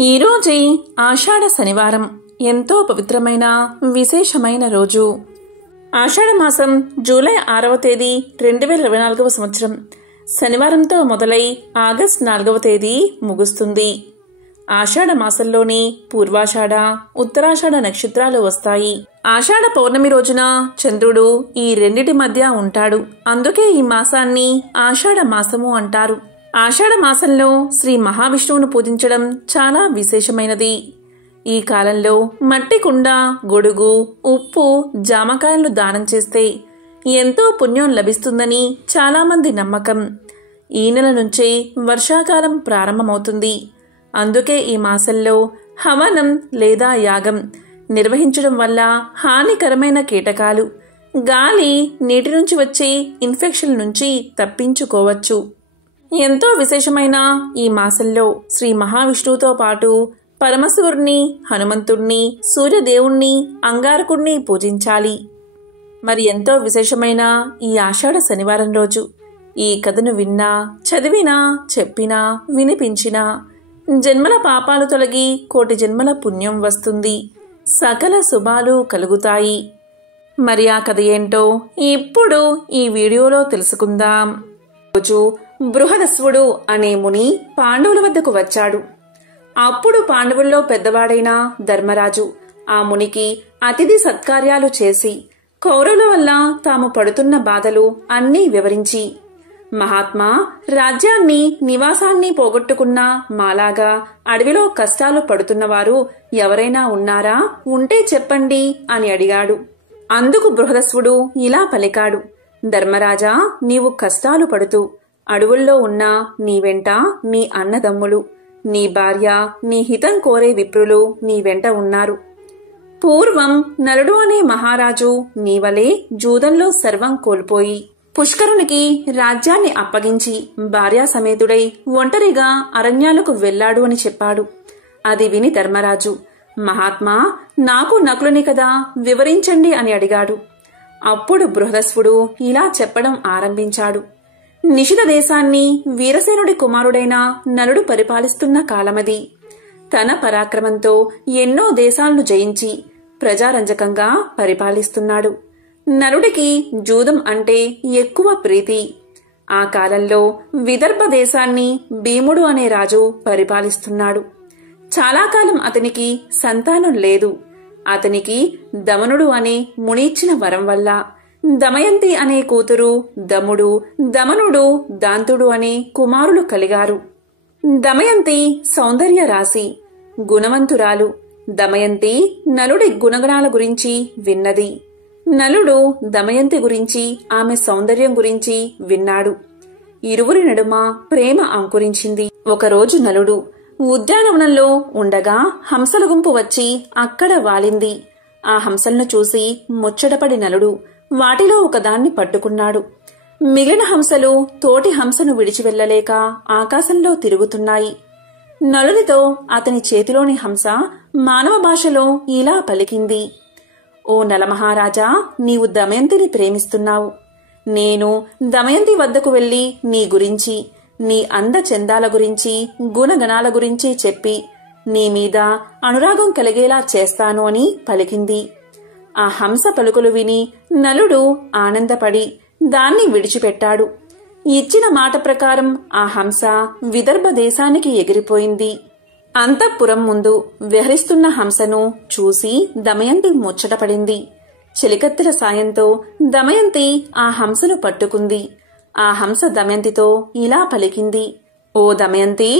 ఈరోజే ఆషాఢ శనివారం, ఎంతో పవిత్రమైన విశేషమైన రోజు. ఆషాఢ మాసం జూలై 6వ తేదీ 2024వ సంవత్సరం శనివారంతో మొదలై ఆగస్టు 4వ తేదీ ముగుస్తుంది. ఆషాఢ మాసంలోని పూర్వాషాఢ, ఉత్తరాషాఢ నక్షత్రాలు వస్తాయి. ఆషాఢ పౌర్ణమి రోజున చంద్రుడు ఈ రెండిటి మధ్య ఉంటాడు. అందుకే ఈ మాసాన్ని ఆషాఢ మాసము అంటారు. ఆషాఢ మాసంలో శ్రీ మహావిష్ణువును పూజించడం చాలా విశేషమైనది. ఈ కాలంలో మట్టి కుండ, గొడుగు, ఉప్పు, జామకాయలను దానం చేస్తే ఎంతో పుణ్యం లభిస్తుందని చాలామంది నమ్మకం. ఈ నెల నుంచే వర్షాకాలం ప్రారంభమవుతుంది. అందుకే ఈ మాసంలో హవనం లేదా యాగం నిర్వహించడం వల్ల హానికరమైన కీటకాలు, గాలి, నీటి నుంచి వచ్చే ఇన్ఫెక్షన్ నుంచి తప్పించుకోవచ్చు. ఎంతో విశేషమైన ఈ మాసంలో శ్రీ మహావిష్ణువుతో పాటు పరమశివుడిని, హనుమంతుడిని, సూర్యదేవుణ్ణి, అంగారకుడిని పూజించాలి. మరి ఎంతో విశేషమైన ఈ ఆషాఢ శనివారం రోజు ఈ కథను విన్నా, చదివినా, చెప్పినా, వినిపించినా జన్మల పాపాలు తొలగి కోటి జన్మల పుణ్యం వస్తుంది. సకల శుభాలు కలుగుతాయి. మరి ఆ కథ ఏంటో ఇప్పుడు ఈ వీడియోలో తెలుసుకుందాం. రోజు బృహదస్వుడు అనే ముని పాండవుల వద్దకు వచ్చాడు. అప్పుడు పాండవుల్లో పెద్దవాడైన ధర్మరాజు ఆ మునికి అతిథి సత్కార్యాలు చేసి కౌరవుల వల్ల తాము పడుతున్న బాధలు అన్నీ వివరించి, మహాత్మా, రాజ్యాన్ని, నివాసాన్ని పోగొట్టుకున్న మాలాగా అడవిలో కష్టాలు పడుతున్నవారు ఎవరైనా ఉన్నారా? ఉంటే చెప్పండి అని అడిగాడు. అందుకు బృహదస్వుడు ఇలా పలికాడు. ధర్మరాజా, నీవు కష్టాలు పడుతూ అడవుల్లో ఉన్న నీ వెంట నీ అన్నదమ్ములు, నీ భార్య, నీ హితం కోరే విప్రులు నీ వెంట ఉన్నారు. పూర్వం నలుడు అనే మహారాజు నీవలే జూదంలో సర్వం కోల్పోయి పుష్కరునికి రాజ్యాన్ని అప్పగించి భార్యా సమేతుడై ఒంటరిగా అరణ్యాలకు వెళ్లాడు అని చెప్పాడు. అది విని ధర్మరాజు, మహాత్మా, నాకు నకులుని కదా, వివరించండి అని అడిగాడు. అప్పుడు బృహదస్వుడు ఇలా చెప్పడం ఆరంభించాడు. నిషిధ దేశాన్ని వీరసేనుడి కుమారుడైన నలుడు పరిపాలిస్తున్న కాలమది. తన పరాక్రమంతో ఎన్నో దేశాలను జయించి ప్రజారంజకంగా పరిపాలిస్తున్నాడు. నలుడికి జూదం అంటే ఎక్కువ ప్రీతి. ఆ కాలంలో విదర్భ దేశాన్ని భీముడు అనే రాజు పరిపాలిస్తున్నాడు. చాలా కాలం అతనికి సంతానం లేదు. అతనికి దమనుడు అనే మునిచ్చిన వరం వల్ల దమయంతి అనే కూతురు, దముడు, దమనుడు, దాంతుడు అనే కుమారులు కలిగారు. దమయంతి సౌందర్య రాశి, గుణవంతురాలు. దమయంతి నలుడి గుణగణాల గురించి విన్నది. నలుడు దమయంతి గురించి, ఆమె సౌందర్యం గురించి విన్నాడు. ఇరువురి నడుమ ప్రేమ అంకురించింది. ఒకరోజు నలుడు ఉద్యానవనంలో ఉండగా హంసల గుంపు వచ్చి అక్కడ వాలింది. ఆ హంసలను చూసి ముచ్చటపడి నలుడు వాటిలో ఒకదాన్ని పట్టుకున్నాడు. మిగిలిన హంసలు తోటి హంసను విడిచి వెళ్లలేక ఆకాశంలో తిరుగుతున్నాయి. నలునితో అతని చేతిలోని హంస మానవ భాషలో ఇలా పలికింది. ఓ నలమహారాజా, నీవు దమయంతిని ప్రేమిస్తున్నావు. నేను దమయంతి వద్దకు వెళ్లి నీ గురించి, నీ అందచందాల గురించి, గుణగణాల గురించి చెప్పి నీ మీద అనురాగం కలిగేలా చేస్తాను అని పలికింది. ఆ హంస పలుకులు విని నలుడు ఆనందపడి దాన్ని విడిచిపెట్టాడు. ఇచ్చిన మాట ప్రకారం ఆ హంస విదర్భ దేశానికి ఎగిరిపోయింది. అంతఃపురం ముందు విహరిస్తున్న హంసను చూసి దమయంతి ముచ్చటపడింది. చెలికత్తెల సాయంతో దమయంతి ఆ హంసను పట్టుకుంది. ఆ హంస దమయంతితో ఇలా పలికింది. ఓ దమయంతి,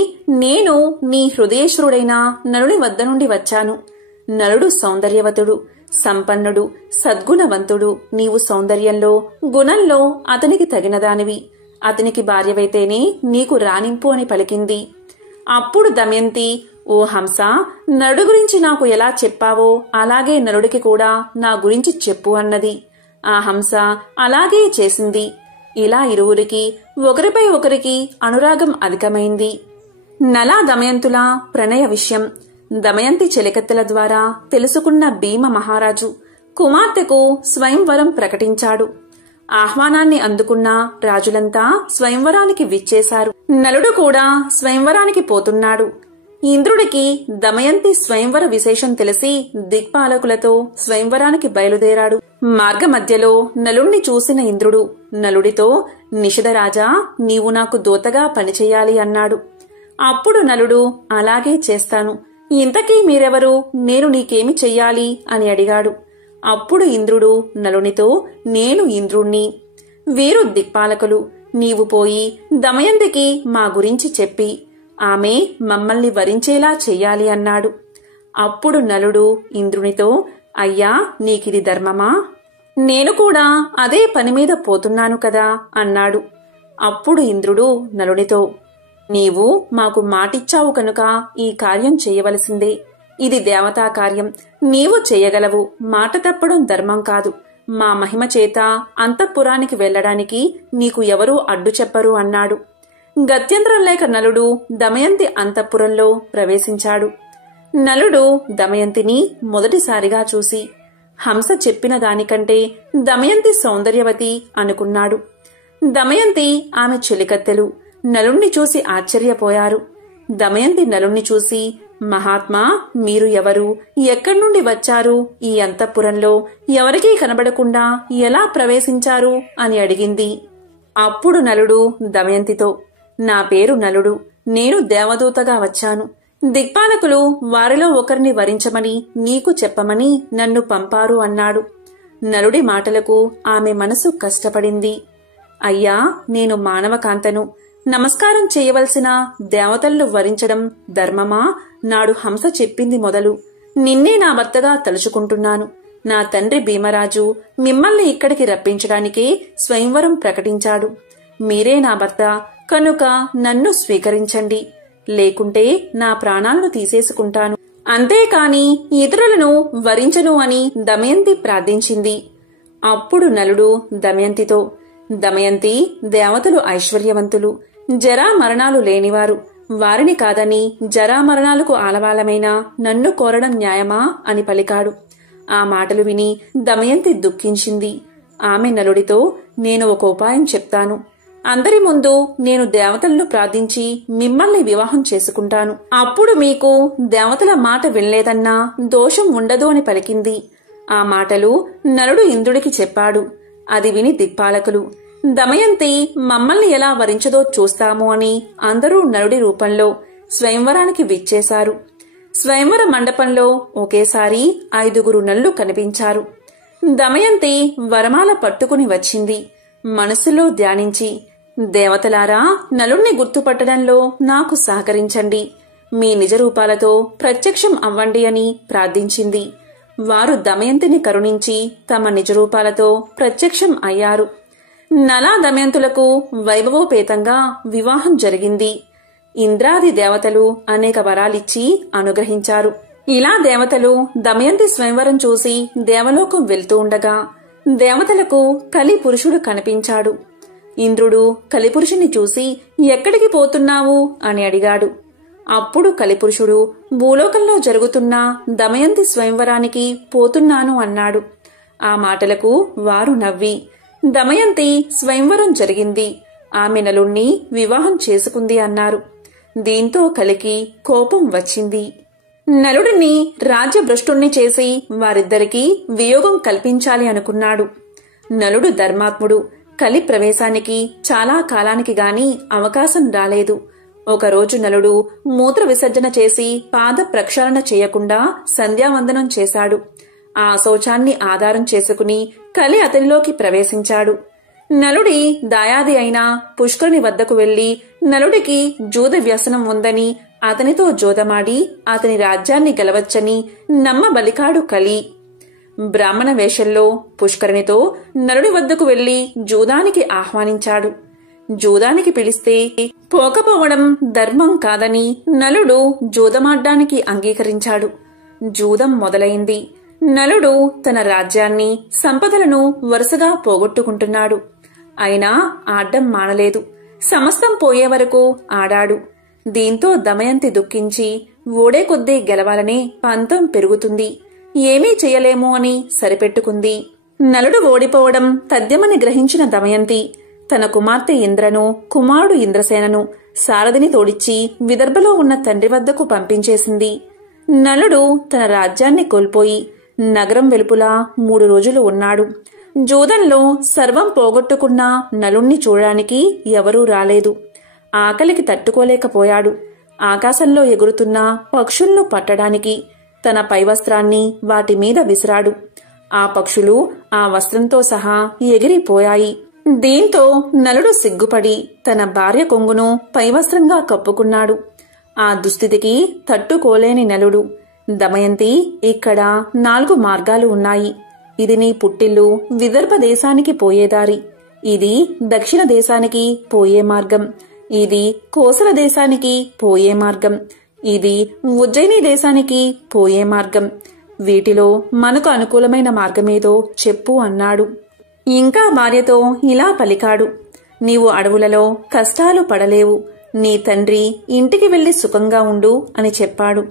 నేను నీ హృదయేశ్వరుడైన నలుడి వద్ద నుండి వచ్చాను. నలుడు సౌందర్యవతుడు, సంపన్నుడు, సద్గుణవంతుడు. నీవు సౌందర్యంలో, గుణంలో అతనికి తగినదానివి. అతనికి భార్యవైతేనే నీకు రాణింపు అని పలికింది. అప్పుడు దమయంతి, ఓ హంస, నలుడు గురించి నాకు ఎలా చెప్పావో అలాగే నలుడికి కూడా నా గురించి చెప్పు అన్నది. ఆ హంస అలాగే చేసింది. ఇలా ఇరువురికి ఒకరిపై ఒకరికి అనురాగం అధికమైంది. నల దమయంతుల ప్రణయ విషయం దమయంతి చెలికత్తెల ద్వారా తెలుసుకున్న భీమ మహారాజు కుమార్తెకు స్వయంవరం ప్రకటించాడు. ఆహ్వానాన్ని అందుకున్న రాజులంతా స్వయంవరానికి విచ్చేశారు. నలుడు కూడా స్వయంవరానికి పోతున్నాడు. ఇంద్రుడికి దమయంతి స్వయంవర విశేషం తెలిసి దిక్పాలకులతో స్వయంవరానికి బయలుదేరాడు. మార్గమధ్యలో నలుణ్ణి చూసిన ఇంద్రుడు నలుడితో, నిషధరాజా, నీవు నాకు దూతగా పనిచెయ్యాలి అన్నాడు. అప్పుడు నలుడు, అలాగే చేస్తాను. ఇంతకీ మీరెవరు? నేను నీకేమి చెయ్యాలి అని అడిగాడు. అప్పుడు ఇంద్రుడు నలునితో, నేను ఇంద్రుణ్ణి. వీరు దిక్పాలకులు. నీవు పోయి దమయంతికి మా గురించి చెప్పి ఆమె మమ్మల్ని వరించేలా చెయ్యాలి అన్నాడు. అప్పుడు నలుడు ఇంద్రునితో, అయ్యా, నీకిది ధర్మమా? నేను కూడా అదే పనిమీద పోతున్నాను కదా అన్నాడు. అప్పుడు ఇంద్రుడు నలునితో, నీవు మాకు మాటిచ్చావు కనుక ఈ కార్యం చేయవలసిందే. ఇది దేవతా కార్యం. నీవు చెయ్యగలవు. మాట తప్పడం ధర్మం కాదు. మా మహిమ చేత అంతఃపురానికి వెళ్లడానికి నీకు ఎవరూ అడ్డు చెప్పరు అన్నాడు. గత్యంతరం లేక నలుడు దమయంతి అంతఃపురంలో ప్రవేశించాడు. నలుడు దమయంతిని మొదటిసారిగా చూసి హంస చెప్పిన దానికంటే దమయంతి సౌందర్యవతి అనుకున్నాడు. దమయంతి, ఆమె చెలికత్తెలు నలుణ్ణి చూసి ఆశ్చర్యపోయారు. దమయంతి నలుణ్ణి చూసి, మహాత్మా, మీరు ఎవరు? ఎక్కడి నుండి వచ్చారు? ఈ అంతఃపురంలో ఎవరికీ కనబడకుండా ఎలా ప్రవేశించారు అని అడిగింది. అప్పుడు నలుడు దమయంతితో, నా పేరు నలుడు. నేను దేవదూతగా వచ్చాను. దిక్పాలకులు వారిలో ఒకరిని వరించమని నీకు చెప్పమని నన్ను పంపారు అన్నాడు. నలుడి మాటలకు ఆమె మనసు కష్టపడింది. అయ్యా, నేను మానవకాంతను. నమస్కారం చేయవలసిన దేవతలను వరించడం ధర్మమా? నాడు హంస చెప్పింది మొదలు నిన్నే నా భర్తగా తలుచుకుంటున్నాను. నా తండ్రి భీమరాజు మిమ్మల్ని ఇక్కడికి రప్పించడానికే స్వయంవరం ప్రకటించాడు. మీరే నా భర్త కనుక నన్ను స్వీకరించండి, లేకుంటే నా ప్రాణాలను తీసేసుకుంటాను. అంతేకాని ఇతరులను వరించను అని దమయంతి ప్రార్థించింది. అప్పుడు నలుడు దమయంతితో, దమయంతి, దేవతలు ఐశ్వర్యవంతులు, జరా మరణాలు లేనివారు. వారిని కాదని జరామరణాలకు ఆలవాలమైన నన్ను కోరడం న్యాయమా అని పలికాడు. ఆ మాటలు విని దమయంతి దుఃఖించింది. ఆమె నలుడితో, నేను ఒక ఉపాయం చెప్తాను. అందరి ముందు నేను దేవతలను ప్రార్థించి మిమ్మల్ని వివాహం చేసుకుంటాను. అప్పుడు మీకు దేవతల మాట వినలేదన్నా దోషం ఉండదు అని పలికింది. ఆ మాటలు నలుడు ఇంద్రుడికి చెప్పాడు. అది విని దిక్పాలకులు, దమయంతి మమ్మల్ని ఎలా వరించదో చూస్తాము అని అందరూ నలుడి రూపంలో స్వయంవరానికి విచ్చేశారు. స్వయంవర మండపంలో ఒకేసారి 5 నల్లు కనిపించారు. దమయంతి వరమాల పట్టుకుని వచ్చింది. మనసులో ధ్యానించి, దేవతలారా, నలుణ్ణి గుర్తుపట్టడంలో నాకు సహకరించండి. మీ నిజ రూపాలతో ప్రత్యక్షం అవ్వండి అని ప్రార్థించింది. వారు దమయంతిని కరుణించి తమ నిజ రూపాలతో ప్రత్యక్షం అయ్యారు. నలా దమయంతులకు వైభవోపేతంగా వివాహం జరిగింది. ఇంద్రాది దేవతలు అనేక వరాలిచ్చి అనుగ్రహించారు. ఇలా దేవతలు దమయంతి స్వయంవరం చూసి దేవలోకం వెళ్తూ ఉండగా దేవతలకు కలి పురుషుడు కనిపించాడు. ఇంద్రుడు కలిపురుషుని చూసి, ఎక్కడికి పోతున్నావు అని అడిగాడు. అప్పుడు కలిపురుషుడు, భూలోకంలో జరుగుతున్న దమయంతి స్వయంవరానికి పోతున్నాను అన్నాడు. ఆ మాటలకు వారు నవ్వి, దమయంతి స్వయంవరం జరిగింది, ఆమె నలుణ్ణి వివాహం చేసుకుంది అన్నారు. దీంతో కలికి కోపం వచ్చింది. నలుడిని రాజ్యభ్రష్టుణ్ణి చేసి వారిద్దరికీ వియోగం కల్పించాలి అనుకున్నాడు. నలుడు ధర్మాత్ముడు. కలి ప్రవేశానికి చాలా కాలానికి గాని అవకాశం రాలేదు. ఒకరోజు నలుడు మూత్ర విసర్జన చేసి పాద ప్రక్షాళన చేయకుండా సంధ్యావందనం చేశాడు. ఆ శౌచాన్ని ఆధారం చేసుకుని కలి అతనిలోకి ప్రవేశించాడు. నలుడి దాయాది అయిన పుష్కరుని వద్దకు వెళ్లి నలుడికి జూద వ్యసనం ఉందని అతనితో జోదమాడి అతని రాజ్యాన్ని గెలవచ్చని నమ్మబలికాడు కలి. బ్రాహ్మణ వేషంలో పుష్కరునితో నలుడి వద్దకు వెళ్లి జూదానికి ఆహ్వానించాడు. జూదానికి పిలిస్తే పోకపోవడం ధర్మం కాదని నలుడు జూదమాడ్డానికి అంగీకరించాడు. జూదం మొదలైంది. నలుడు తన రాజ్యాన్ని, సంపదలను వరుసగా పోగొట్టుకుంటున్నాడు. అయినా ఆడ్డం మానలేదు. సమస్తం పోయే వరకు ఆడాడు. దీంతో దమయంతి దుఃఖించి ఓడే కొద్దీ గెలవాలనే పంతం పెరుగుతుంది, ఏమీ చెయ్యలేము అని సరిపెట్టుకుంది. నలుడు ఓడిపోవడం తథ్యమని గ్రహించిన దమయంతి తన కుమార్తె ఇంద్రను, కుమారుడు ఇంద్రసేనను సారథిని తోడిచ్చి విదర్భలో ఉన్న తండ్రి వద్దకు పంపించేసింది. నలుడు తన రాజ్యాన్ని కోల్పోయి నగరం వెలుపులా 3 రోజులు ఉన్నాడు. జూదంలో సర్వం పోగొట్టుకున్న నలుణ్ణి చూడడానికి ఎవరూ రాలేదు. ఆకలికి తట్టుకోలేకపోయాడు. ఆకాశంలో ఎగురుతున్న పక్షులను పట్టడానికి తన పైవస్త్రాన్ని వాటి మీద విసిరాడు. ఆ పక్షులు ఆ వస్త్రంతో సహా ఎగిరిపోయాయి. దీంతో నలుడు సిగ్గుపడి తన భార్య కొంగును పైవస్త్రంగా కప్పుకున్నాడు. ఆ దుస్థితికి తట్టుకోలేని నలుడు, దమయంతి, ఇక్కడ 4 మార్గాలు ఉన్నాయి. ఇది నీ పుట్టిల్లు విదర్భ దేశానికి పోయేదారి. ఇది దక్షిణ దేశానికి పోయే మార్గం. ఇది కోసల దేశానికి పోయే మార్గం. ఇది ఉజ్జయిని దేశానికి పోయే మార్గం. వీటిలో మనకు అనుకూలమైన మార్గమేదో చెప్పు అన్నాడు. ఇంకా భార్యతో ఇలా పలికాడు. నీవు అడవులలో కష్టాలు పడలేవు. నీ తండ్రి ఇంటికి వెళ్లి సుఖంగా ఉండు అని చెప్పాడు.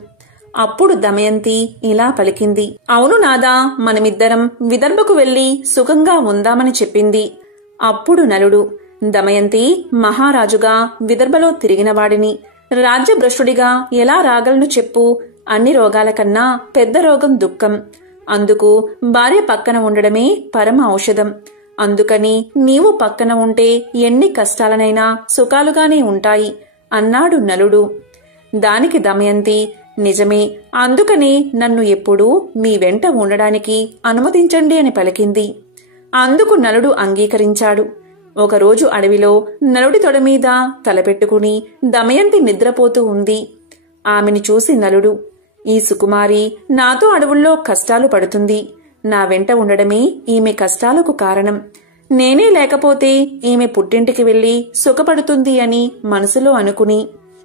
అప్పుడు దమయంతి ఇలా పలికింది. అవును నాదా, మనమిద్దరం విదర్భకు వెళ్లి సుఖంగా ఉందామని చెప్పింది. అప్పుడు నలుడు, దమయంతి, మహారాజుగా విదర్భలో తిరిగినవాడిని రాజ్యభ్రష్టుడిగా ఎలా రాగలను చెప్పు? అన్ని రోగాల కన్నా పెద్ద రోగం దుఃఖం. అందుకు భార్య పక్కన ఉండడమే పరమ ఔషధం. అందుకని నీవు పక్కన ఉంటే ఎన్ని కష్టాలనైనా సుఖాలుగానే ఉంటాయి అన్నాడు నలుడు. దానికి దమయంతి, నిజమే, అందుకనే నన్ను ఎప్పుడూ మీ వెంట ఉండడానికి అనుమతించండి అని పలికింది. అందుకు నలుడు అంగీకరించాడు. ఒకరోజు అడవిలో నలుడి తొడమీద తలపెట్టుకుని దమయంతి నిద్రపోతూ ఉంది. ఆమెను చూసి నలుడు, ఈ సుకుమారి నాతో అడవుల్లో కష్టాలు పడుతుంది. నా వెంట ఉండడమే ఈమె కష్టాలకు కారణం. నేనే లేకపోతే ఈమె పుట్టింటికి వెళ్లి సుఖపడుతుంది అని మనసులో అనుకుని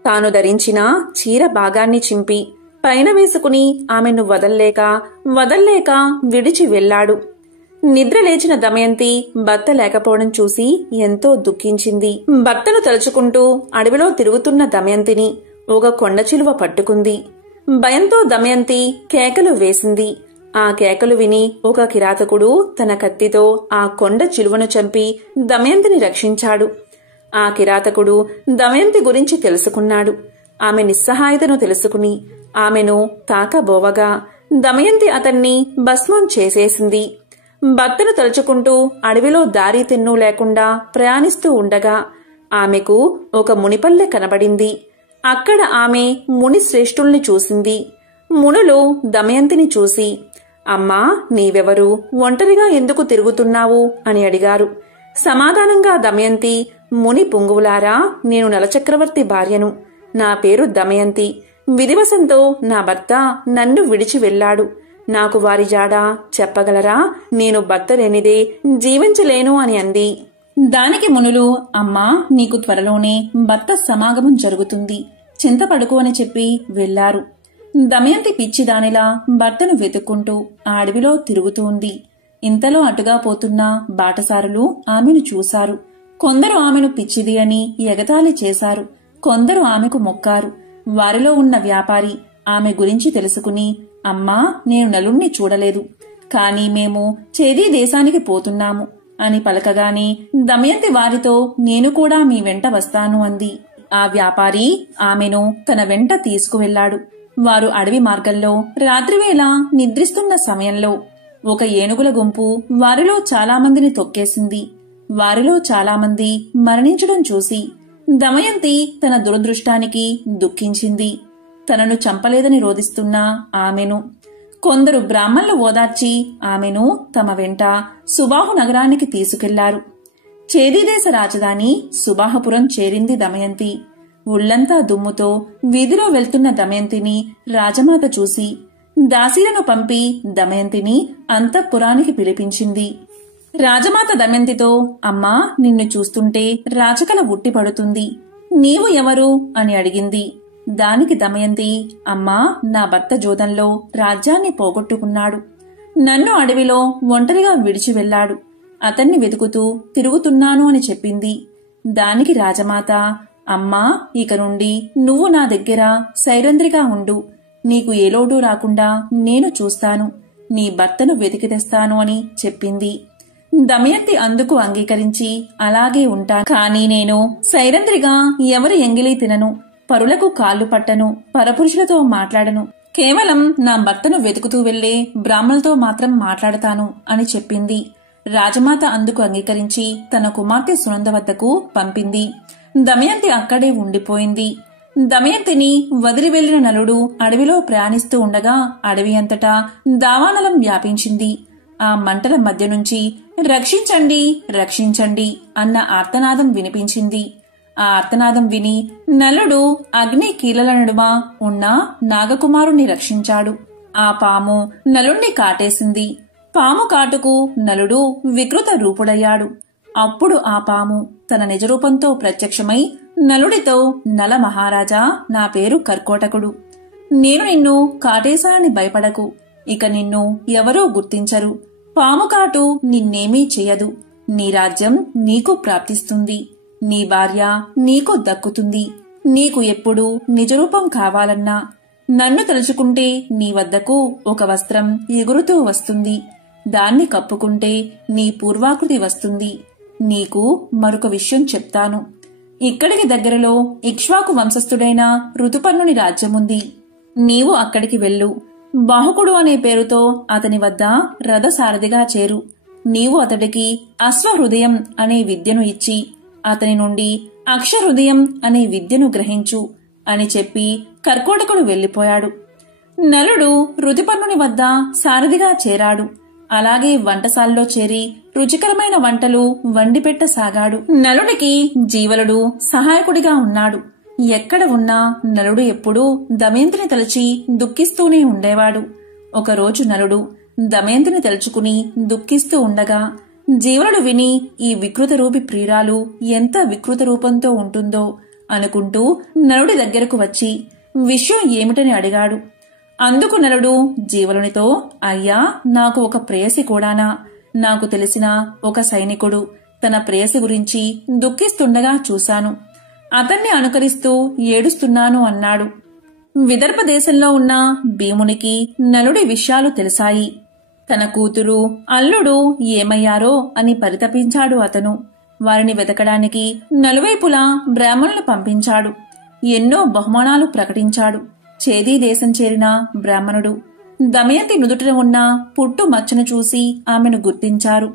తాను ధరించిన చీర భాగాన్ని చింపి పైన వేసుకుని ఆమెను వదల్లేక విడిచి వెళ్లాడు. నిద్ర లేచిన దమయంతి భర్త లేకపోవడం చూసి ఎంతో దుఃఖించింది. భర్తను తలుచుకుంటూ అడవిలో తిరుగుతున్న దమయంతిని ఒక కొండ చిలువ పట్టుకుంది. భయంతో దమయంతి కేకలు వేసింది. ఆ కేకలు విని ఒక కిరాతకుడు తన కత్తితో ఆ కొండ చిలువను చంపి దమయంతిని రక్షించాడు. ఆ కిరాతకుడు దమయంతి గురించి తెలుసుకున్నాడు. ఆమె నిస్సహాయతను తెలుసుకుని ఆమెను తాకబోవగా దమయంతి అతన్ని భస్మం చేసేసింది. భర్తను తలుచుకుంటూ అడవిలో దారి తెన్ను లేకుండా ప్రయాణిస్తూ ఉండగా ఆమెకు ఒక మునిపల్లె కనబడింది. అక్కడ ఆమె ముని శ్రేష్ఠుల్ని చూసింది. మునులు దమయంతిని చూసి, అమ్మా, నీవెవరు? ఒంటరిగా ఎందుకు తిరుగుతున్నావు అని అడిగారు. సమాధానంగా దమయంతి, ముని పుంగువులారా, నేను నలచక్రవర్తి భార్యను. నా పేరు దమయంతి. విధివశంతో నా భర్త నన్ను విడిచి వెళ్లాడు. నాకు వారి జాడ చెప్పగలరా? నేను భర్త లేనిదే జీవించలేను అని అంది. దానికి మునులు, అమ్మా, నీకు త్వరలోనే భర్త సమాగమం జరుగుతుంది, చింతపడుకు అని చెప్పి వెళ్లారు. దమయంతి పిచ్చిదానిలా భర్తను వెతుక్కుంటూ ఆ అడవిలో తిరుగుతూ ఉంది. ఇంతలో అటుగా పోతున్న బాటసారులు ఆమెను చూశారు. కొందరు ఆమెను పిచ్చిది అని ఎగతాళి చేశారు. కొందరు ఆమెకు మొక్కారు. వారిలో ఉన్న వ్యాపారి ఆమె గురించి తెలుసుకుని, అమ్మా, నేను నలుణ్ణి చూడలేదు, కాని మేము చేదీ దేశానికి పోతున్నాము అని పలకగానే దమయంతి వారితో, నేను కూడా మీ వెంట వస్తాను అంది. ఆ వ్యాపారి ఆమెను తన వెంట తీసుకువెళ్లాడు. వారు అడవి మార్గంలో రాత్రివేళ నిద్రిస్తున్న సమయంలో ఒక ఏనుగుల గుంపు వారిలో చాలామందిని తొక్కేసింది. వారిలో చాలామంది మరణించడం చూసి దమయంతి తన దురదృష్టానికి దుఃఖించింది. తనను చంపలేదని రోదిస్తున్న ఆమెను కొందరు బ్రాహ్మణులు ఓదార్చి ఆమెను తమ వెంట సుబాహు నగరానికి తీసుకెళ్లారు. చేదీదేశ రాజధాని సుబాహపురం చేరింది దమయంతి. ఉళ్లంతా దుమ్ముతో వీధిలో వెళ్తున్న దమయంతిని రాజమాత చూసి దాసీలను పంపి దమయంతిని అంతఃపురానికి పిలిపించింది. రాజమాత దమయంతితో, అమ్మా, నిన్ను చూస్తుంటే రాజకల ఉట్టిపడుతుంది. నీవు ఎవరు అని అడిగింది. దానికి దమయంతి, అమ్మా, నా భర్త జోదంలో రాజ్యాన్ని పోగొట్టుకున్నాడు. నన్ను అడవిలో ఒంటరిగా విడిచి వెళ్లాడు. అతన్ని వెతుకుతూ తిరుగుతున్నాను అని చెప్పింది. దానికి రాజమాత, అమ్మా, ఇక నుండి నువ్వు నా దగ్గర సైరంధ్రిగా ఉండు. నీకు ఏ లోటు రాకుండా నేను చూస్తాను. నీ భర్తను వెతికి తెస్తాను అని చెప్పింది. దమయంతి అందుకు అంగీకరించి అలాగే ఉంటాను. కానీ నేను సైరంధ్రిగా ఎవరి ఎంగిలి తినను, పరులకు కాళ్ళు పట్టను, పరపురుషులతో మాట్లాడను, కేవలం నా భర్తను వెతుకుతూ వెళ్లే బ్రాహ్మణులతో మాత్రం మాట్లాడతాను అని చెప్పింది. రాజమాత అందుకు అంగీకరించి తన కుమార్తె సునంద వద్దకు పంపింది. దమయంతి అక్కడే ఉండిపోయింది. దమయంతిని వదిలి వెళ్లిన నలుడు అడవిలో ప్రయాణిస్తూ ఉండగా అడవి అంతటా దావానలం వ్యాపించింది. ఆ మంటల మధ్య నుంచి రక్షించండి, రక్షించండి అన్న ఆర్తనాదం వినిపించింది. ఆ ఆర్తనాదం విని నలుడు అగ్ని కీలల నడుమ ఉన్న నాగకుమారుణ్ణి రక్షించాడు. ఆ పాము నలుణ్ణి కాటేసింది. పాము కాటుకు నలుడు వికృత రూపుడయ్యాడు. అప్పుడు ఆ పాము తన నిజరూపంతో ప్రత్యక్షమై నలుడితో, నల మహారాజా, నా పేరు కర్కోటకుడు. నేను నిన్ను కాటేశానని భయపడకు. ఇక నిన్ను ఎవరూ గుర్తించరు. పాము కాటు నిన్నేమీ చెయ్యదు. నీ రాజ్యం నీకు ప్రాప్తిస్తుంది. నీ భార్య నీకు దక్కుతుంది. నీకు ఎప్పుడు నిజరూపం కావాలన్నా నన్ను తలుచుకుంటే నీ వద్దకు ఒక వస్త్రం ఎగురుతూ వస్తుంది. దాన్ని కప్పుకుంటే నీ పూర్వాకృతి వస్తుంది. నీకు మరొక విషయం చెప్తాను. ఇక్కడికి దగ్గరలో ఇక్ష్వాకు వంశస్థుడైన ఋతుపర్ణుని రాజ్యముంది. నీవు అక్కడికి వెళ్ళు. బాహుకుడు అనే పేరుతో అతని వద్ద రథసారథిగా చేరు. నీవు అతడికి అశ్వహృదయం అనే విద్యను ఇచ్చి అతని నుండి అక్షహృదయం అనే విద్యను గ్రహించు అని చెప్పి కర్కోటకుడు వెళ్లిపోయాడు. నలుడు ఋతుపర్ణుని వద్ద సారథిగా చేరాడు. అలాగే వంటశాలలో చేరి రుచికరమైన వంటలు వండిపెట్టసాగాడు. నలుడికి జీవలుడు సహాయకుడిగా ఉన్నాడు. ఎక్కడ ఉన్నా నలుడు ఎప్పుడూ దమయంతిని తలచి దుఃఖిస్తూనే ఉండేవాడు. ఒకరోజు నలుడు దమయంతిని తలుచుకుని దుఃఖిస్తూ ఉండగా జీవలుడు విని ఈ వికృత రూపి ప్రియురాలు ఎంత వికృత రూపంతో ఉంటుందో అనుకుంటూ నలుడి దగ్గరకు వచ్చి విషయం ఏమిటని అడిగాడు. అందుకు నలుడు జీవలునితో, అయ్యా, నాకు ఒక ప్రేయసి కూడానా? నాకు తెలిసిన ఒక సైనికుడు తన ప్రేయసి గురించి దుఃఖిస్తుండగా చూశాను. అతన్ని అనుకరిస్తూ ఏడుస్తున్నాను అన్నాడు. విదర్భ దేశంలో ఉన్న భీమునికి నలుడి విషయాలు తెలిసాయి. తన కూతురు, అల్లుడు ఏమయ్యారో అని పరితపించాడు అతను. వారిని వెతకడానికి నలువైపులా బ్రాహ్మణులు పంపించాడు. ఎన్నో బహుమానాలు ప్రకటించాడు. చేదీ దేశం చేరిన బ్రాహ్మణుడు దమయంతి నుదుటిన ఉన్న పుట్టు మచ్చను చూసి ఆమెను గుర్తించారు.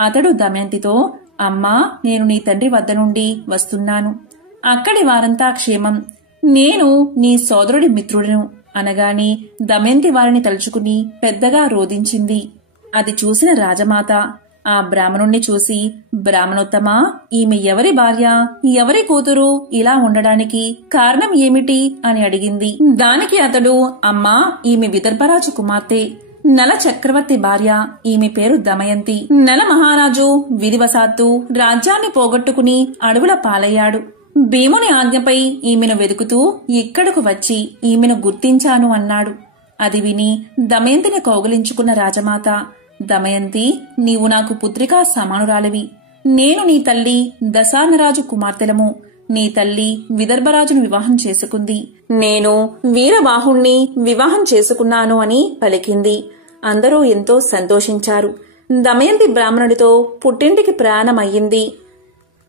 అతడు దమయంతితో, అమ్మా, నేను నీ తండ్రి వద్ద నుండి వస్తున్నాను. అక్కడి వారంతా క్షేమం. నేను నీ సోదరుడి మిత్రుడను అనగాని దమయంతి వారిని తలుచుకుని పెద్దగా రోదించింది. అది చూసిన రాజమాత ఆ బ్రాహ్మణుణ్ణి చూసి, బ్రాహ్మణోత్తమా, ఈమె ఎవరి భార్య, ఎవరి కూతురు, ఇలా ఉండడానికి కారణం ఏమిటి అని అడిగింది. దానికి అతడు, అమ్మా, ఈమె విదర్భరాజు కుమార్తె, నల చక్రవర్తి భార్య. ఈమె పేరు దమయంతి. నల మహారాజు విధివశాత్తు రాజ్యాన్ని పోగొట్టుకుని అడవుల పాలయ్యాడు. భీముని ఆజ్ఞపై ఈమెను వెతుకుతూ ఇక్కడకు వచ్చి ఈమెను గుర్తించాను అన్నాడు. అది విని దమయంతిని కౌగిలించుకున్న రాజమాత, దమయంతి, నీవు నాకు పుత్రికా సమానురాలివి. నేను నీ తల్లి దశానరాజు కుమార్తెలము. నీ తల్లి విదర్భరాజును వివాహం చేసుకుంది. నేను వీరబాహుణ్ణి వివాహం చేసుకున్నాను అని పలికింది. అందరూ ఎంతో సంతోషించారు. దమయంతి బ్రాహ్మణుడితో పుట్టింటికి ప్రయాణమయ్యింది.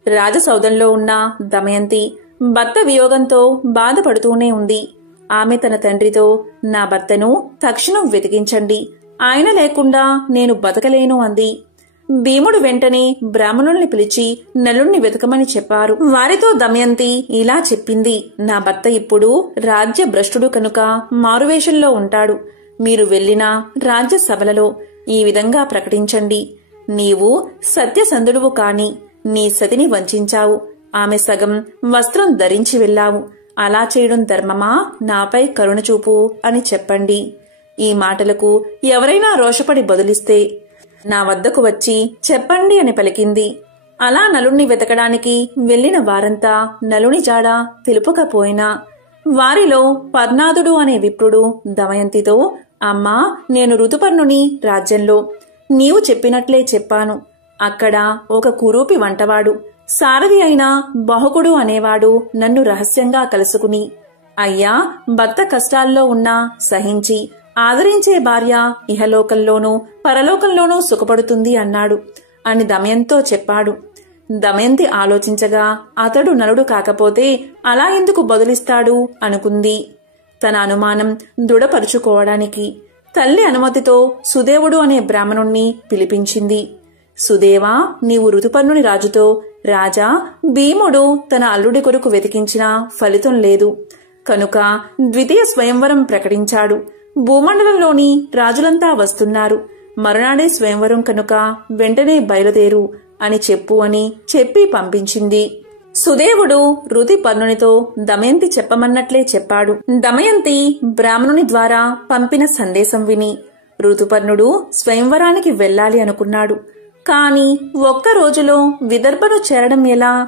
రాజసౌధంలో ఉన్న దమయంతి భర్త వియోగంతో బాధపడుతూనే ఉంది. ఆమె తన తండ్రితో, నా భర్తను తక్షణం వెతికించండి, ఆయన లేకుండా నేను బతకలేను అంది. భీముడు వెంటనే బ్రాహ్మణుల్ని పిలిచి నలుణ్ణి వెతకమని చెప్పారు. వారితో దమయంతి ఇలా చెప్పింది, నా భర్త ఇప్పుడు రాజ్య భ్రష్టుడు కనుక మారువేషంలో ఉంటాడు. మీరు వెళ్లినా రాజ్య సభలలో ఈ విధంగా ప్రకటించండి, నీవు సత్యసంధుడువు కాని నీ సతిని వంచావు. ఆమె సగం వస్త్రం ధరించి వెళ్లావు. అలా చేయడం ధర్మమా? నాపై కరుణ చూపు అని చెప్పండి. ఈ మాటలకు ఎవరైనా రోషపడి బదులిస్తే నా వద్దకు వచ్చి చెప్పండి అని పలికింది. అలా నలుణ్ణి వెతకడానికి వెళ్లిన వారంతా నలుని జాడ తెలుపకపోయినా వారిలో పర్ణాదుడు అనే విప్రుడు దమయంతితో, అమ్మా, నేను ఋతుపర్ణుని రాజ్యంలో నీవు చెప్పినట్లే చెప్పాను. అక్కడ ఒక కురూపి వంటవాడు, సారథి అయిన బాహుకుడు అనేవాడు నన్ను రహస్యంగా కలుసుకుని, అయ్యా, భర్త కష్టాల్లో ఉన్నా సహించి ఆదరించే భార్య ఇహలోకంలోనూ పరలోకంలోనూ సుఖపడుతుంది అన్నాడు. అని దమయంతితో చెప్పాడు. దమయంతి ఆలోచించగా అతడు నలుడు కాకపోతే అలా ఎందుకు బదులిస్తాడు అనుకుంది. తన అనుమానం దృఢపరుచుకోవడానికి తల్లి అనుమతితో సుదేవుడు అనే బ్రాహ్మణుణ్ణి పిలిపించింది. సుదేవా, నీవు ఋతుపర్ణుని రాజుతో, రాజా, భీముడు తన అల్లుడి కొరకు వెతికించినా ఫలితం లేదు కనుక ద్వితీయ స్వయంవరం ప్రకటించాడు. భూమండలంలోని రాజులంతా వస్తున్నారు. మరునాడే స్వయంవరం కనుక వెంటనే బయలుదేరు అని చెప్పు అని చెప్పి పంపించింది. సుదేవుడు ఋతుపర్ణునితో దమయంతి చెప్పమన్నట్లే చెప్పాడు. దమయంతి బ్రాహ్మణుని ద్వారా పంపిన సందేశం విని ఋతుపర్ణుడు స్వయంవరానికి వెళ్లాలి అనుకున్నాడు. కాని ఒక్క రోజులో విదర్భను చేరడం ఎలా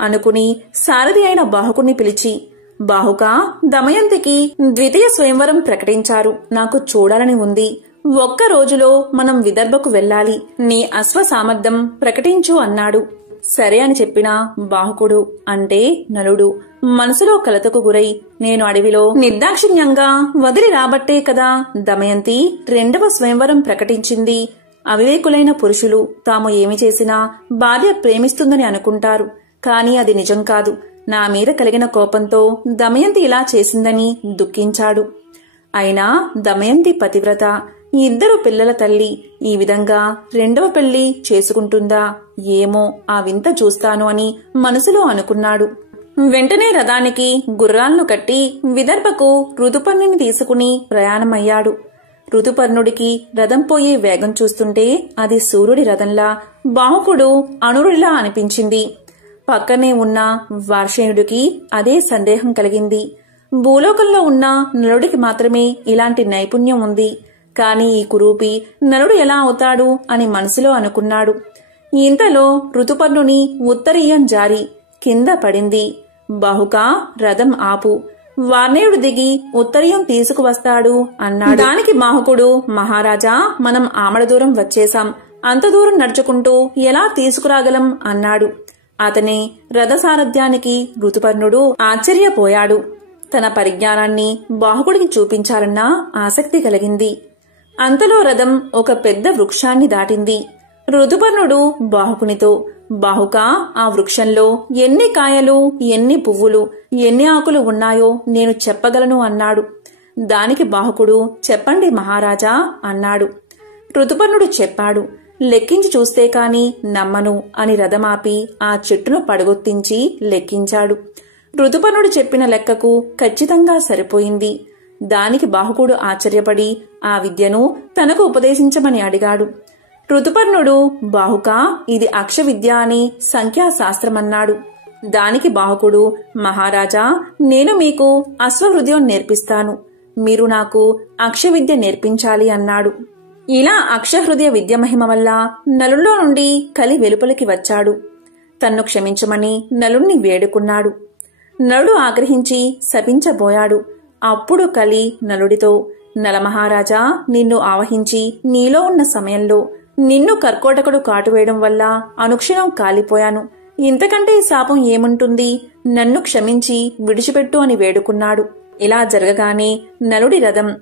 అనుకుని సారథి అయిన బాహుకుని పిలిచి, బాహుకా, దమయంతికి ద్వితీయ స్వయంవరం ప్రకటించారు. నాకు చూడాలని ఉంది. ఒక్క రోజులో మనం విదర్భకు వెళ్లాలి. నీ అశ్వ సామర్థ్యం ప్రకటించు అన్నాడు. సరే అని చెప్పిన బాహుకుడు అంటే నలుడు మనసులో కలతకు గురై, నేను అడవిలో నిర్దాక్షిణ్యంగా వదిలి రాబట్టే కదా దమయంతి రెండవ స్వయంవరం ప్రకటించింది. అవివేకులైన పురుషులు తాము ఏమి చేసినా భార్య ప్రేమిస్తుందని అనుకుంటారు. కాని అది నిజం కాదు. నా మీద కలిగిన కోపంతో దమయంతి ఇలా చేసిందని దుఃఖించాడు. అయినా దమయంతి పతివ్రత, ఇద్దరు పిల్లల తల్లి ఈ విధంగా రెండవ పెళ్లి చేసుకుంటుందా ఏమో, ఆ వింత చూస్తాను అని మనసులో అనుకున్నాడు. వెంటనే రథానికి గుర్రాలను కట్టి విదర్భకు ఋతుపర్ణుని తీసుకుని ప్రయాణమయ్యాడు. ఋతుపర్ణుడికి రథం పోయే వేగం చూస్తుంటే అది సూర్యుడి రథంలా, బాహుకుడు అణురుడిలా అనిపించింది. పక్కనే ఉన్న వార్షేయుడికి అదే సందేహం కలిగింది. భూలోకంలో ఉన్న నలుడికి మాత్రమే ఇలాంటి నైపుణ్యం ఉంది. కాని ఈ కురూపి నలుడు ఎలా అవుతాడు అని మనసులో అనుకున్నాడు. ఇంతలో ఋతుపర్ణుని ఉత్తరీయం జారి కింద పడింది. బాహుకా, రథం ఆపు, వార్ణేయుడు దిగి ఉత్తరీయం తీసుకువస్తాడు అన్నాడు. దానికి బాహుకుడు, మహారాజా, మనం ఆమడ దూరం వచ్చేశాం. అంత దూరం నడుచుకుంటూ ఎలా తీసుకురాగలం అన్నాడు. అతని రథసారథ్యానికి ఋతుపర్ణుడు ఆశ్చర్యపోయాడు. తన పరిజ్ఞానాన్ని బాహుకుడికి చూపించాలన్న ఆసక్తి కలిగింది. అంతలో రథం ఒక పెద్ద వృక్షాన్ని దాటింది. ఋతుపర్ణుడు బాహుకునితో, బాహుకా, ఆ వృక్షంలో ఎన్ని కాయలు, ఎన్ని పువ్వులు, ఎన్ని ఆకులు ఉన్నాయో నేను చెప్పగలను అన్నాడు. దానికి బాహుకుడు, చెప్పండి మహారాజా అన్నాడు. ఋతుపర్ణుడు చెప్పాడు. లెక్కించి చూస్తే కాని నమ్మను అని రథమాపి ఆ చెట్టును పడగొత్తించి లెక్కించాడు. ఋతుపర్ణుడు చెప్పిన లెక్కకు ఖచ్చితంగా సరిపోయింది. దానికి బాహుకుడు ఆశ్చర్యపడి ఆ విద్యను తనకు ఉపదేశించమని అడిగాడు. ఋతుపర్ణుడు, బాహుకా, ఇది అక్ష విద్య అని సంఖ్యాశాస్త్రమన్నాడు. దానికి బాహుకుడు, మహారాజా, నేను మీకు అశ్వహృదయం నేర్పిస్తాను. మీరు నాకు అక్ష విద్య నేర్పించాలి అన్నాడు. ఇలా అక్షహృదయ విద్య మహిమ వల్ల నలుల్లో నుండి కలి వెలుపలికి వచ్చాడు. తన్ను క్షమించమని నలుణ్ణి వేడుకున్నాడు. నలుడు ఆగ్రహించి శపించబోయాడు. అప్పుడు కలి నలుడితో, నలమహారాజా, నిన్ను ఆవహించి నీలో ఉన్న సమయంలో నిన్ను కర్కోటకుడు కాటువేయడం వల్ల అనుక్షణం కాలిపోయాను. ఇంతకంటే శాపం ఏముంటుంది? నన్ను క్షమించి విడిచిపెట్టు అని వేడుకున్నాడు. ఇలా జరగగానే నలుడి రథం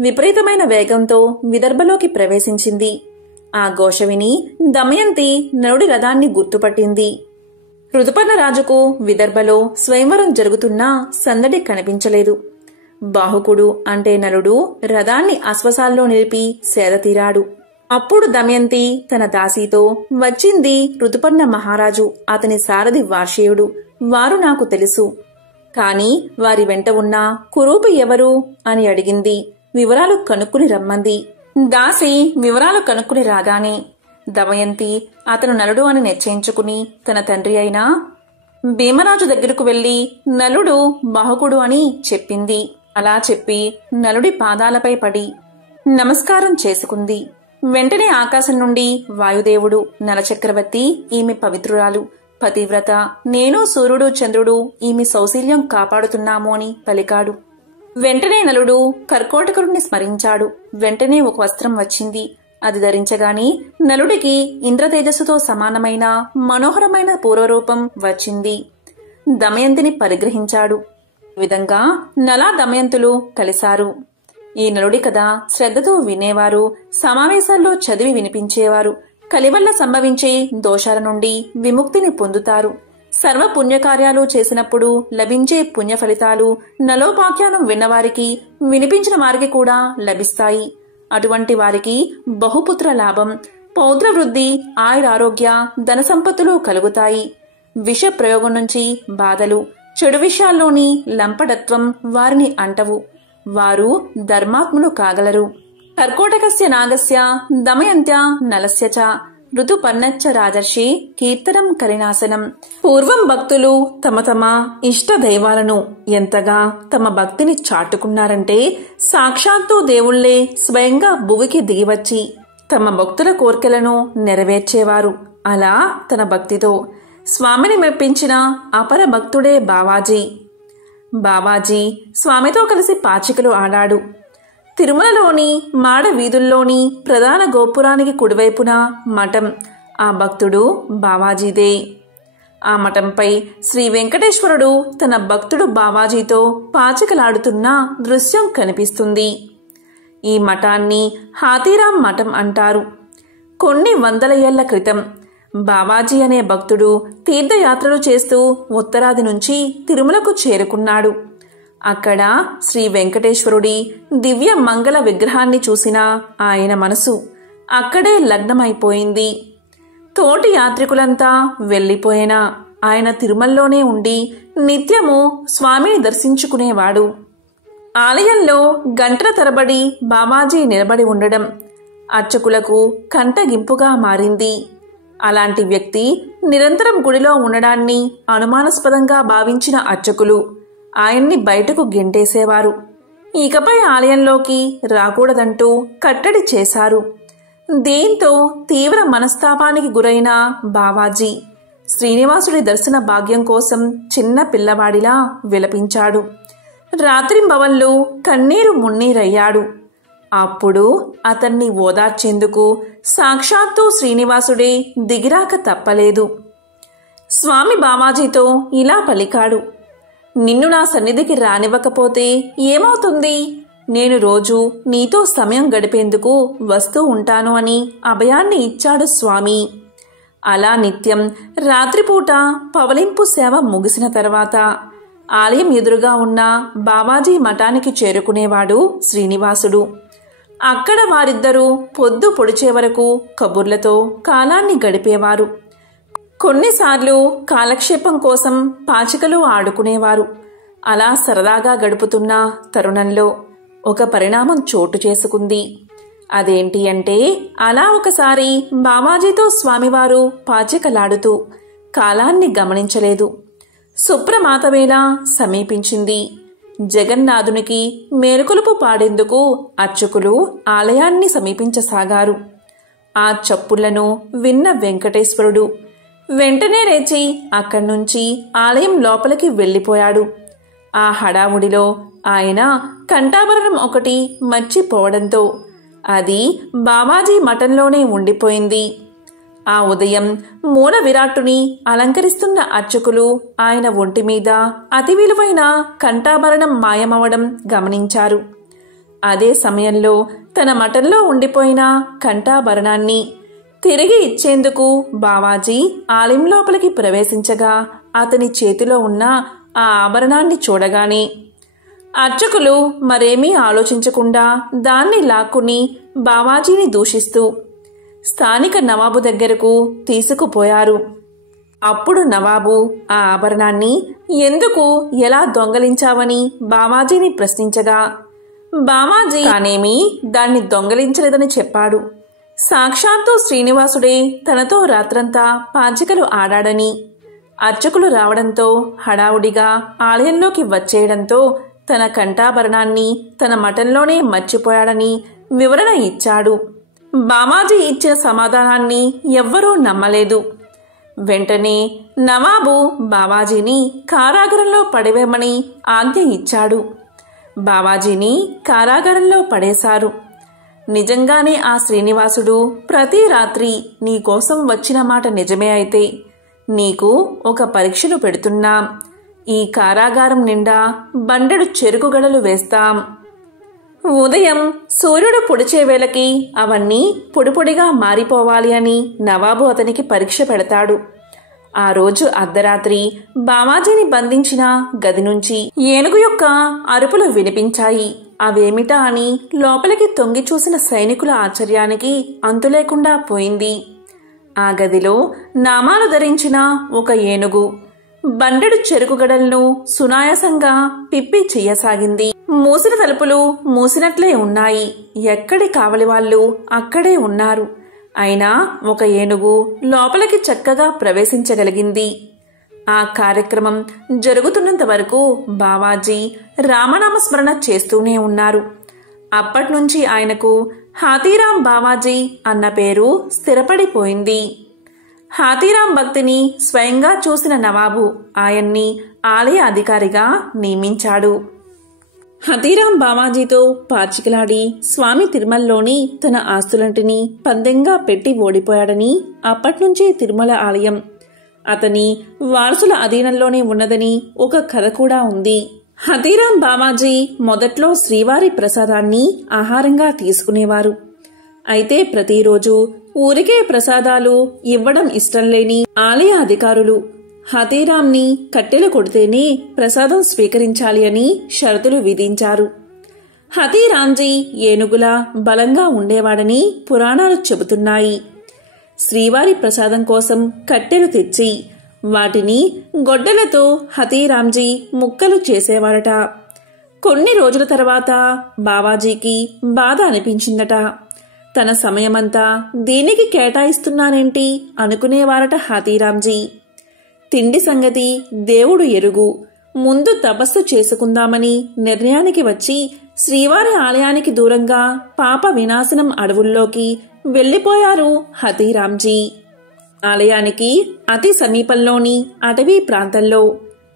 విపరీతమైన వేగంతో విదర్భలోకి ప్రవేశించింది. ఆ ఘోష విని దమయంతి నలుడి రథాన్ని గుర్తుపట్టింది. ఋతుపర్ణరాజుకు విదర్భలో స్వయంవరం జరుగుతున్నా సందడి కనిపించలేదు. బాహుకుడు అంటే నలుడు రథాన్ని అశ్వసాల్లో నిలిపి సేదతీరాడు. అప్పుడు దమయంతి తన దాసీతో, వచ్చింది ఋతుపర్ణ మహారాజు, అతని సారథి వార్షేయుడు. వారు నాకు తెలుసు. కాని వారి వెంట ఉన్న కురూపి ఎవరు అని అడిగింది. వివరాలు కనుక్కుని రమ్మంది. దాసి వివరాలు కనుక్కుని రాగానే దమయంతి అతను నలుడు అని నిశ్చయించుకుని తన తండ్రి అయిన భీమరాజు దగ్గరకు వెళ్లి నలుడు బాహుకుడు అని చెప్పింది. అలా చెప్పి నలుడి పాదాలపై పడి నమస్కారం చేసుకుంది. వెంటనే ఆకాశం నుండి వాయుదేవుడు, నలచక్రవర్తి, ఈమె పవిత్రురాలు, పతివ్రత, నేను సూర్యుడు చంద్రుడు ఈమె సౌశీల్యం కాపాడుతున్నాము అని పలికాడు. వెంటనే నలుడు కర్కోటకుడిని స్మరించాడు. వెంటనే ఒక వస్త్రం వచ్చింది. అది ధరించగాని నలుడికి ఇంద్రతేజస్సుతో సమానమైన మనోహరమైన పూర్వరూపం వచ్చింది. దమయంతిని పరిగ్రహించాడు. ఈ విధంగా నలా దమయంతులు కలిశారు. ఈ నలుడి కథ శ్రద్ధతో వినేవారు, సమావేశాల్లో చదివి వినిపించేవారు, కలి వల్ల సంభవించే దోషాల నుండి విముక్తిని పొందుతారు. సర్వ పుణ్యకార్యాలు చేసినప్పుడు లభించే పుణ్య ఫలితాలు నలోపాఖ్యానం విన్నవారికి, వినిపించిన వారికి కూడా లభిస్తాయి. అటువంటి వారికి బహుపుత్ర లాభం, పౌత్ర వృద్ధి, ఆయురారోగ్య, ధన సంపత్తులు కలుగుతాయి. విష ప్రయోగం నుంచి బాధలు, చెడు విషయాల్లోని లంపటత్వం వారిని అంటవు. వారు ధర్మాత్ములు కాగలరు. కర్కోటకస్య నాగస్య దమయంత్య నలస్య చ ఋతుపర్ణచ్చ రాజర్షి కీర్తనం కరినాశనం. పూర్వం భక్తులు తమ తమ ఇష్ట దైవాలను ఎంతగా తమ భక్తిని చాటుకున్నారంటే సాక్షాత్తు దేవుళ్లే స్వయంగా భువికి దిగివచ్చి తమ భక్తుల కోర్కెలను నెరవేర్చేవారు. అలా తన భక్తితో స్వామిని మెప్పించిన అపర భక్తుడే బావాజీ. బావాజీ స్వామితో కలిసి పాచికలు ఆడాడు. తిరుమలలోని మాడ వీధుల్లోని ప్రధాన గోపురానికి కుడివైపున మఠం ఆ భక్తుడు బావాజీదే. ఆ మఠంపై శ్రీ వెంకటేశ్వరుడు తన భక్తుడు బావాజీతో పాచికలాడుతున్న దృశ్యం కనిపిస్తుంది. ఈ మఠాన్ని హాతీరాం మఠం అంటారు. కొన్ని వందల ఏళ్ల క్రితం బావాజీ అనే భక్తుడు తీర్థయాత్రలు చేస్తూ ఉత్తరాది నుంచి తిరుమలకు చేరుకున్నాడు. అక్కడ శ్రీ వెంకటేశ్వరుడి దివ్య మంగళ విగ్రహాన్ని చూసిన ఆయన మనసు అక్కడే లగ్నమైపోయింది. తోటి యాత్రికులంతా వెళ్లిపోయినా ఆయన తిరుమలలోనే ఉండి నిత్యము స్వామిని దర్శించుకునేవాడు. ఆలయంలో గంటల తరబడి బావాజీ నిలబడి ఉండడం అర్చకులకు కంటగింపుగా మారింది. అలాంటి వ్యక్తి నిరంతరం గుడిలో ఉండడాన్ని అనుమానాస్పదంగా భావించిన అర్చకులు ఆయన్ని బయటకు గెంటేసేవారు. ఇకపై ఆలయంలోకి రాకూడదంటూ కట్టడి చేశారు. దీంతో తీవ్ర మనస్తాపానికి గురైన బావాజీ శ్రీనివాసుడి దర్శన భాగ్యం కోసం చిన్న పిల్లవాడిలా విలపించాడు. రాత్రింబవళ్ళు కన్నీరు మున్నీరయ్యాడు. అప్పుడు అతన్ని ఓదార్చేందుకు సాక్షాత్తు శ్రీనివాసుడే దిగిరాక తప్పలేదు. స్వామి బావాజీతో ఇలా పలికాడు: నిన్ను నా సన్నిధికి రానివ్వకపోతే ఏమవుతుంది? నేను రోజు నీతో సమయం గడిపేందుకు వస్తూ ఉంటాను అని అభయాన్ని ఇచ్చాడు స్వామి. అలా నిత్యం రాత్రిపూట పవలింపు సేవ ముగిసిన తర్వాత ఆలయం ఎదురుగా ఉన్న బావాజీ మఠానికి చేరుకునేవాడు శ్రీనివాసుడు. అక్కడ వారిద్దరూ పొద్దు పొడిచే వరకు కబుర్లతో కాలాన్ని గడిపేవారు. కొన్నిసార్లు కాలక్షేపం కోసం పాచికలు ఆడుకునేవారు. అలా సరదాగా గడుపుతున్న తరుణంలో ఒక పరిణామం చోటు చేసుకుంది. అదేంటి అంటే, అలా ఒకసారి బావాజీతో స్వామివారు పాచికలాడుతూ కాలాన్ని గమనించలేదు. సుప్రమాతవేళ సమీపించింది. జగన్నాథునికి మేలుకొలుపు పాడేందుకు అర్చకులు ఆలయాన్ని సమీపించసాగారు. ఆ చప్పుళ్లను విన్న వెంకటేశ్వరుడు వెంటనే లేచి అక్కడ్నుంచి ఆలయం లోపలికి వెళ్ళిపోయాడు. ఆ హడావుడిలో ఆయన కంఠాభరణం ఒకటి మర్చిపోవడంతో అది బావాజీ మఠంలోనే ఉండిపోయింది. ఆ ఉదయం మూల విరాట్టుని అలంకరిస్తున్న అర్చకులు ఆయన ఒంటి మీద అతి విలువైన కంఠాభరణం మాయమవడం గమనించారు. అదే సమయంలో తన మఠంలో ఉండిపోయిన కంఠాభరణాన్ని తిరిగి ఇచ్చేందుకు బావాజీ ఆలయం లోపలికి ప్రవేశించగా అతని చేతిలో ఉన్న ఆ ఆభరణాన్ని చూడగానే అర్చకులు మరేమీ ఆలోచించకుండా దాన్ని లాక్కుని బావాజీని దూషిస్తూ స్థానిక నవాబు దగ్గరకు తీసుకుపోయారు. అప్పుడు నవాబు ఆ ఆభరణాన్ని ఎందుకు, ఎలా దొంగలించావని బావాజీని ప్రశ్నించగా బావాజీ తానేమీ దాన్ని దొంగలించలేదని చెప్పాడు. సాక్షాత్తు శ్రీనివాసుడే తనతో రాత్రంతా పాచికలు ఆడాడని, అర్చకులు రావడంతో హడావుడిగా ఆలయంలోకి వచ్చేయడంతో తన కంఠాభరణాన్ని తన మఠంలోనే మర్చిపోయాడని వివరణ ఇచ్చాడు. బావాజీ ఇచ్చిన సమాధానాన్ని ఎవ్వరూ నమ్మలేదు. వెంటనే నవాబు బావాజీని కారాగారంలో పడవేయమని ఆజ్ఞ ఇచ్చాడు. బావాజీని కారాగారంలో పడేశారు. నిజంగానే ఆ శ్రీనివాసుడు ప్రతి రాత్రి నీకోసం వచ్చిన మాట నిజమే అయితే నీకు ఒక పరీక్షను పెడుతున్నాం. ఈ కారాగారం నిండా బండెడు చెరుకుగడలు వేస్తాం. ఉదయం సూర్యుడు పొడిచే వేళకి అవన్నీ పొడిపొడిగా మారిపోవాలి అని నవాబు అతనికి పరీక్ష పెడతాడు. ఆ రోజు అర్ధరాత్రి బావాజీని బంధించిన గది నుంచి ఏనుగు యొక్క అరుపులు వినిపించాయి. అవేమిటా అని లోపలికి తొంగి చూసిన సైనికుల ఆశ్చర్యానికి అంతులేకుండా పోయింది. ఆ గదిలో నామాలు ధరించిన ఒక ఏనుగు బండెడు చెరుకుగడలను సునాయాసంగా పిప్పి చెయ్యసాగింది. మూసిన తలుపులు మూసినట్లే ఉన్నాయి. ఎక్కడి కావలి వాళ్ళు అక్కడే ఉన్నారు. అయినా ఒక ఏనుగు లోపలికి చక్కగా ప్రవేశించగలిగింది. ఆ కార్యక్రమం జరుగుతున్నంత వరకు బావాజీ రామనామస్మరణ చేస్తూనే ఉన్నారు. అప్పట్నుంచి ఆయనకు హాతీరాం బావాజీ అన్న పేరు స్థిరపడిపోయింది. హాతీరాం భక్తిని స్వయంగా చూసిన నవాబు ఆయన్ని ఆలయ అధికారిగా నియమించాడు. హతీరాం బావాజీతో పాచికలాడి స్వామి తిరుమలలోని తన ఆస్తులంటిని పందెంగా పెట్టి ఓడిపోయాడని, అప్పట్నుంచి తిరుమల ఆలయం అతని వారసుల అధీనంలోనే ఉన్నదని ఒక కథ కూడా ఉంది. హతీరాం బావాజీ మొదట్లో శ్రీవారి ప్రసాదాన్ని ఆహారంగా తీసుకునేవారు. అయితే ప్రతిరోజు ఊరికే ప్రసాదాలు ఇవ్వడం ఇష్టం లేని ఆలయ అధికారులు హతీరాంని కట్టెలు కొడితేనే ప్రసాదం స్వీకరించాలి అని షరతులు విధించారు. హతీరాంజీ ఏనుగులా బలంగా ఉండేవాడని పురాణాలు చెబుతున్నాయి. శ్రీవారి ప్రసాదం కోసం కట్టెలు తెచ్చి వాటిని గొడ్డలతో హతీరాంజీ ముక్కలు చేసేవాడట. కొన్ని రోజుల తర్వాత బావాజీకి బాధ అనిపించిందట. తన సమయమంతా దీనికి కేటాయిస్తున్నానేంటి అనుకునేవారట హతీరాంజీ. తిండి సంగతి దేవుడు ఎరుగు, ముందు తపస్సు చేసుకుందామని నిర్ణయానికి వచ్చి శ్రీవారి ఆలయానికి దూరంగా పాప వినాశనం అడవుల్లోకి వెళ్లిపోయారు హతీరాంజీ. ఆలయానికి అతి సమీపంలోని అటవీ ప్రాంతంలో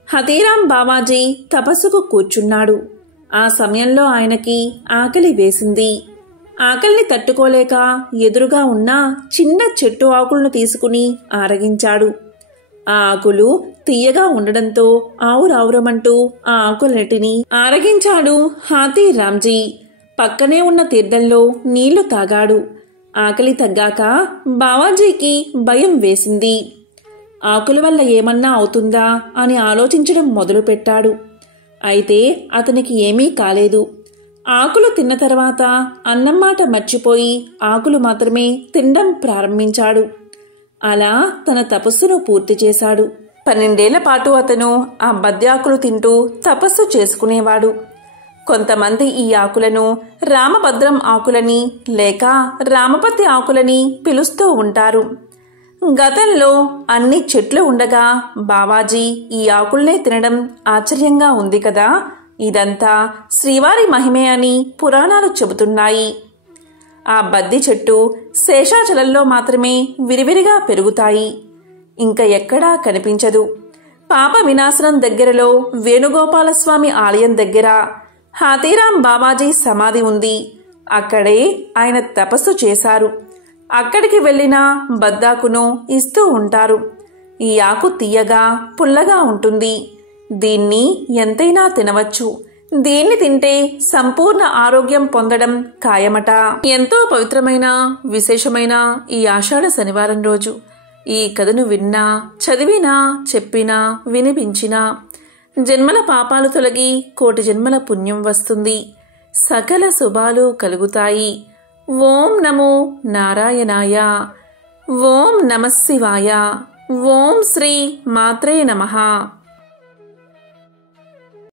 హతీరాం బావాజీ తపస్సుకు కూర్చున్నాడు. ఆ సమయంలో ఆయనకి ఆకలి వేసింది. ఆకలిని తట్టుకోలేక ఎదురుగా ఉన్న చిన్న చెట్టు ఆకులను తీసుకుని ఆరగించాడు. ఆ ఆకులు తీయగా ఉండడంతో ఆవురావురమంటూ ఆ ఆకులన్నిటినీ ఆరగించాడు హాతీరాంజీ. పక్కనే ఉన్న తీర్థంలో నీళ్లు తాగాడు. ఆకలి తగ్గాక బావాజీకి భయం వేసింది. ఆకుల వల్ల ఏమన్నా అవుతుందా అని ఆలోచించడం మొదలుపెట్టాడు. అయితే అతనికి ఏమీ కాలేదు. ఆకులు తిన్న తర్వాత అన్నం మాట మర్చిపోయి ఆకులు మాత్రమే తినడం ప్రారంభించాడు. అలా తన తపస్సును పూర్తి చేశాడు. 12 ఏళ్ల పాటు అతను ఆ బద్యాకులు తింటూ తపస్సు చేసుకునేవాడు. కొంతమంది ఈ ఆకులను రామభద్రం ఆకులని లేక రామపతి ఆకులని పిలుస్తూ ఉంటారు. గతంలో అన్ని చెట్లు ఉండగా బావాజీ ఈ ఆకుల్నే తినడం ఆశ్చర్యంగా ఉంది కదా. ఇదంతా శ్రీవారి మహిమే అని పురాణాలు చెబుతున్నాయి. ఆ బద్ది చెట్టు శేషాచలంలో మాత్రమే విరివిరిగా పెరుగుతాయి. ఇంకా ఎక్కడా కనిపించదు. పాప వినాశనం దగ్గరలో వేణుగోపాలస్వామి ఆలయం దగ్గర హాతీరాం బావాజీ సమాధి ఉంది. అక్కడే ఆయన తపస్సు చేశారు. అక్కడికి వెళ్లిన బద్దాకును ఇస్తూ ఉంటారు. ఈ ఆకు తీయగా పుల్లగా ఉంటుంది. దీన్ని ఎంతైనా తినవచ్చు. దీన్ని తింటే సంపూర్ణ ఆరోగ్యం పొందడం ఖాయమట. ఎంతో పవిత్రమైన విశేషమైన ఈ ఆషాఢ శనివారం రోజు ఈ కథను విన్నా, చదివినా, చెప్పినా, వినిపించినా జన్మల పాపాలు తొలగి కోటి జన్మల పుణ్యం వస్తుంది. సకల శుభాలు కలుగుతాయి. ఓం నమో నారాయణాయ. ఓం నమః శివాయ. ఓం శ్రీ మాత్రే నమః.